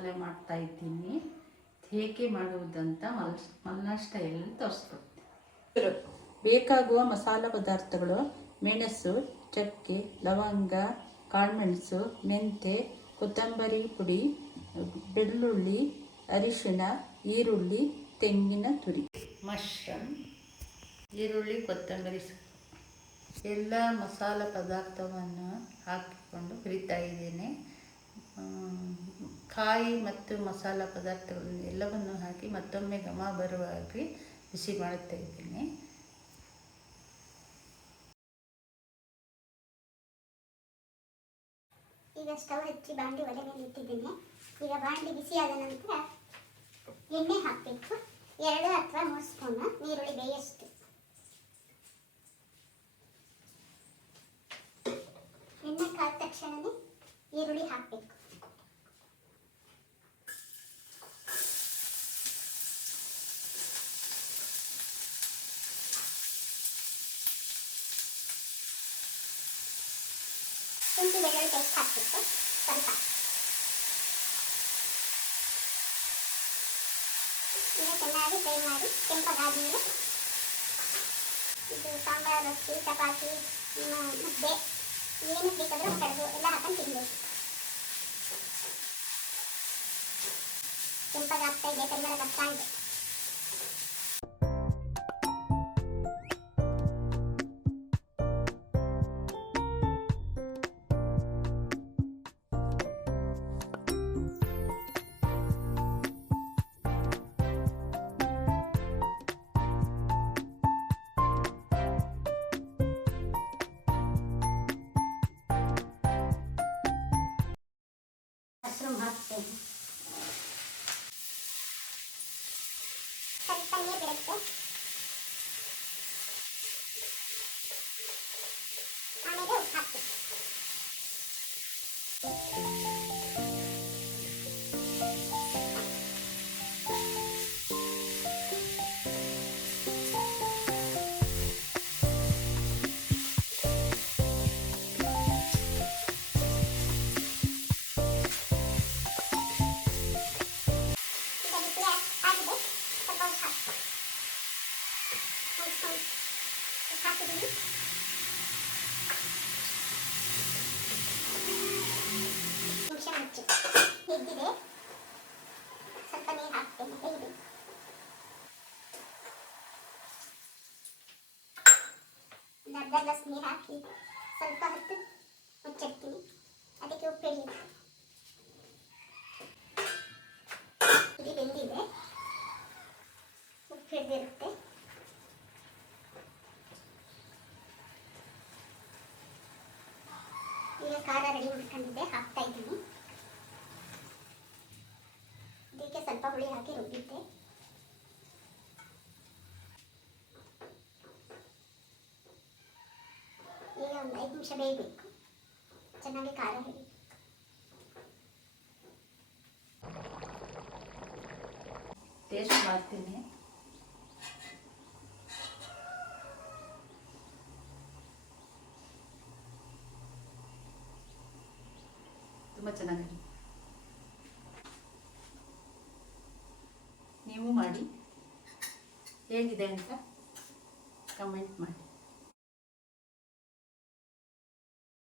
ಪಲ್ಯ ಮಾಡ್ತಾ ಇದ್ದೀನಿ. ಹೇಗೆ ಮಾಡುವುದಂತ ಮಲ್ನಾಡ್ ಸ್ಟೈಲಲ್ಲಿ ತೋರಿಸ್ಕೊಡ್ತೀನಿ. ಬೇಕಾಗುವ ಮಸಾಲ ಪದಾರ್ಥಗಳು: ಮೆಣಸು, ಚಕ್ಕೆ, ಲವಂಗ, ಕಾಳುಮೆಣಸು, ಮೆಂತೆ, ಕೊತ್ತಂಬರಿ ಪುಡಿ, ಬೆಳ್ಳುಳ್ಳಿ, ಅರಿಶಿಣ, ಈರುಳ್ಳಿ, ತೆಂಗಿನ ತುರಿ, ಮಶ್ರೂಮ್, ಈರುಳ್ಳಿ, ಕೊತ್ತಂಬರಿ ಸೊಪ್ಪು ಎಲ್ಲ ಮಸಾಲ ಪದಾರ್ಥವನ್ನು ಹಾಕಿಕೊಂಡು ಹುರಿತಾ ಇದ್ದೇನೆ. ಕಾಯಿ ಮತ್ತು ಮಸಾಲ ಪದಾರ್ಥಗಳನ್ನು ಎಲ್ಲವನ್ನು ಹಾಕಿ ಮತ್ತೊಮ್ಮೆ ಘಮ ಬರುವ ಹಾಗೆ ಬಿಸಿ ಮಾಡುತ್ತಾ ಇದ್ದೇನೆ. ಈಗ ಸ್ಟವ್ ಹಚ್ಚಿ ಬಾಂಡಿ ಒಲೆ ಮೇಲೆ ಇಟ್ಟಿದ್ದೇನೆ. ಈಗ ಬಾಂಡಿ ಬಿಸಿಯಾದ ನಂತರ ಎಣ್ಣೆ ಹಾಕಬೇಕು. 2 ಅಥವಾ 3 ಸ್ಪೂನ್ ನೀರುಳ್ಳಿ ಬೇಯಷ್ಟು. ಎಣ್ಣೆ ಕಾದ ತಕ್ಷಣವೇ ಈರುಳ್ಳಿ ಹಾಕಬೇಕು. ಶುಂಠಿ ಬೆಳ್ಳುಳ್ಳಿ ಪೇಸ್ಟ್ ಹಾಕಬೇಕು ಸ್ವಲ್ಪ. ಈಗ ಚೆನ್ನಾಗಿ ಫ್ರೈ ಮಾಡಿ ಕೆಂಪಗಾದ್ಮೇಲೆ ಇದು ಸಾಂಬಾರು, ರೊಟ್ಟಿ, ಚಪಾತಿ, ಮುದ್ದೆ ಏನಕ್ಕೆ ಬೇಕಾದರೂ ಕಡುಬು ಎಲ್ಲ ಹಾಕೊಂಡು ತಿನ್ನಬೇಕು. ಕೆಂಪಗಾಗ್ತಾ ಇದೆ, ಪರಿಮಳ ಬರ್ತಾ ಇದೆ. ಮಶ್ರೂಮ್ ಹಾಕ್ತೇನೆ. ಸ್ವಲ್ಪ ನೀರು ಬಿಡುತ್ತೆ. ಆಮೇಲೆ ಉಪ್ಪು ಹಾಕ್ತೀನಿ. ಹಾಕಿದ್ದೀನಿ. ನಿಮಿಷ ಮುಚ್ಚಿ ಹಿಡಿದಿದೆ. ಸ್ವಲ್ಪ ನೀರು ಹಾಕ್ತೇನೆ. ಬೇಯಿದೆ. ಒಂದು ಅರ್ಧ ಗ್ಲಾಸ್ ನೀರು ಹಾಕಿ ಸ್ವಲ್ಪ ಹೊತ್ತು ಮುಚ್ಚಿಡ್ತೀನಿ. ಅದಕ್ಕೆ ಉಪ್ಪು ಹಿಡಿದು ಇದು ಬೆಂದಿದೆ. ಉಪ್ಪು ಹಿಡಿದಿರುತ್ತೆ. ಈಗ ಖಾರ ರೆಡಿ ಮಾಡ್ಕೊಂಡಿದ್ದೆ, ಹಾಕ್ತಾ ಇದ್ದೀನಿ. ಇದಕ್ಕೆ ಸ್ವಲ್ಪ ಹುಳಿ ಹಾಕಿ ರುಬ್ಬಿದ್ದೆ. ಈಗ ಒಂದು 5 ನಿಮಿಷ ಬೇಯಬೇಕು. ಚೆನ್ನಾಗಿ ಖಾರ ಹಿಡಿ. ಟೇಸ್ಟ್ ಮಾಡ್ತೀನಿ. ತುಂಬ ಚೆನ್ನಾಗಿದೆ. ನೀವು ಮಾಡಿ, ಹೇಗಿದೆ ಅಂತ ಕಮೆಂಟ್ ಮಾಡಿ.